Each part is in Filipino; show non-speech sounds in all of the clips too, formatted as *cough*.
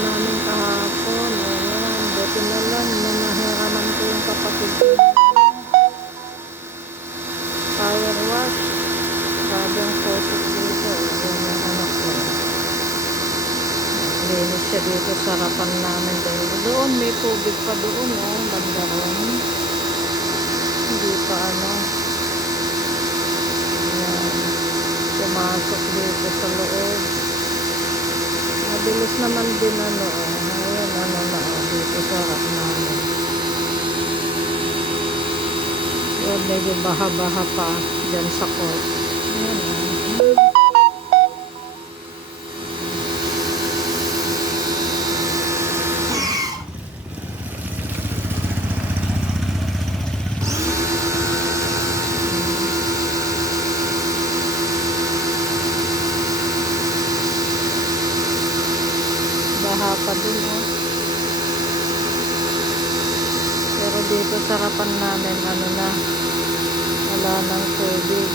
namin kahapon. Ayan, buti na lang na nahiraman ko yung kapatid ko. Power wash. Grabe ang photos dito. Ayan yung anak ko. Linis siya dito sa harapan namin dahil doon may tubig pa doon oh, banda. Hindi pa ano. Ayan. Pumasok dito sa loob. Mabilis naman din ano oh. Ayan ano na oh, dito sa harap namin. Yun, medyo baha-baha pa dyan sa court. Ayan oh. Baha pa din oh. Pero dito sa harapan namin ano na wala nang tubig.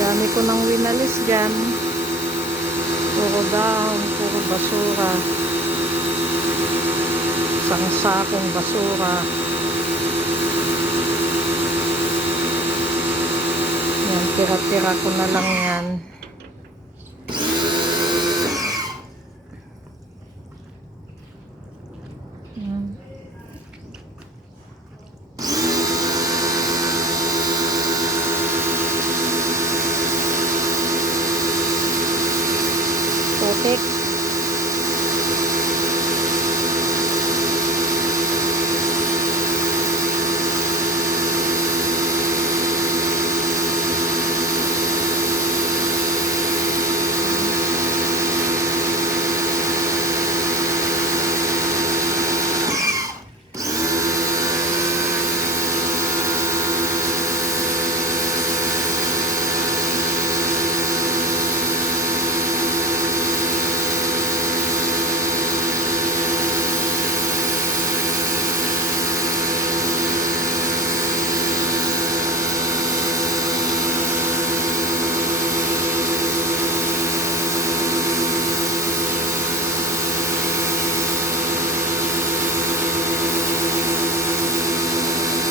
Dami ko nang winalis dyan. Puro dahon, puro basura. Isang sakong basura. Yan, tira-tira ko na lang yan. Putik.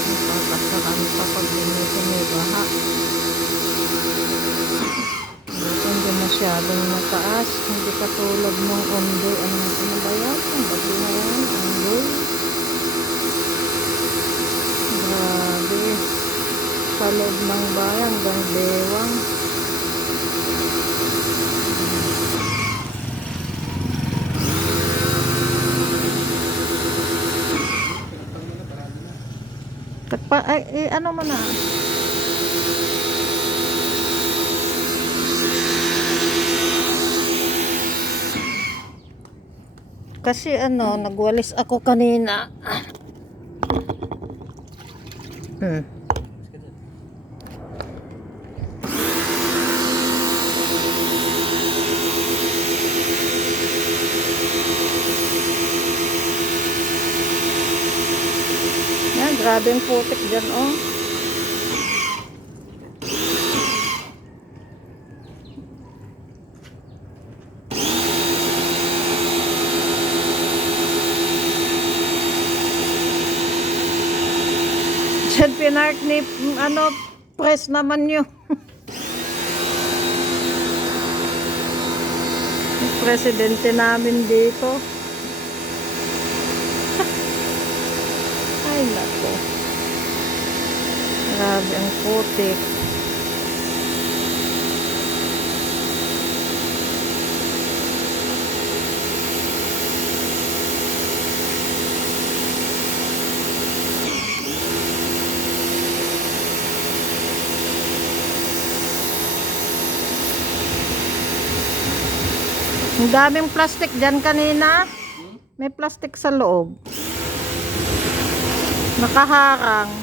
Napapasarami pa pag dito may baha. Dito hindi masyadong mataas. Hindi katulad ng ondoy. Ano, ano ba yan? Ang bagyo na yan? Ondoy. Grabe. Sa loob ng bayan, hanggang bewang. Tagpa, ay, eh, ano mo na? Kasi ano, nagwalis ako kanina. Hmm. Yan, grabe yung putik dyan, oh. Diyan pinark ni, ano, press naman. *laughs* Yung Presidente namin dito. *laughs* Ay, nako. Grabe ang putik. Ang daming plastic dyan kanina. May plastic sa loob. Nakaharang.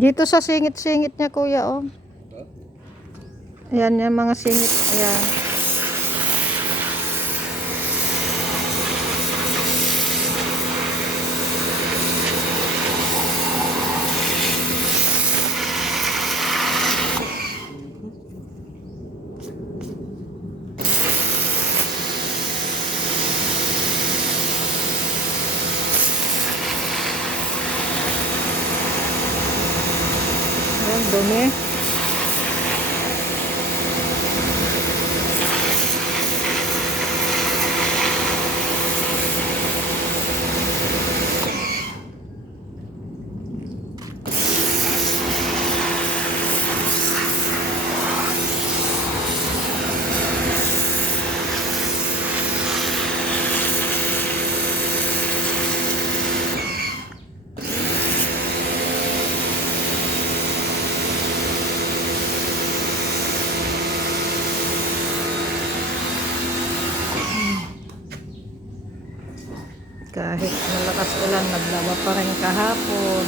Dito sa singit-singit niya kuya oh. Ayan yung mga singit. Ayan. Ayan, Kahit malakas ulan, naglaba pa rin kahapon.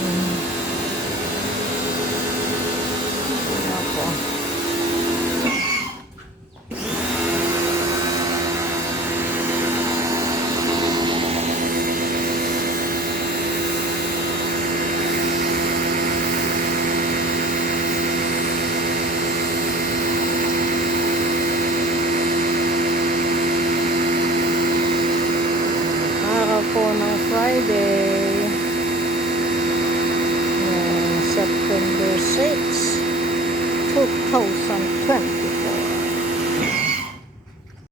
Ako. Friday. September 6, 2020.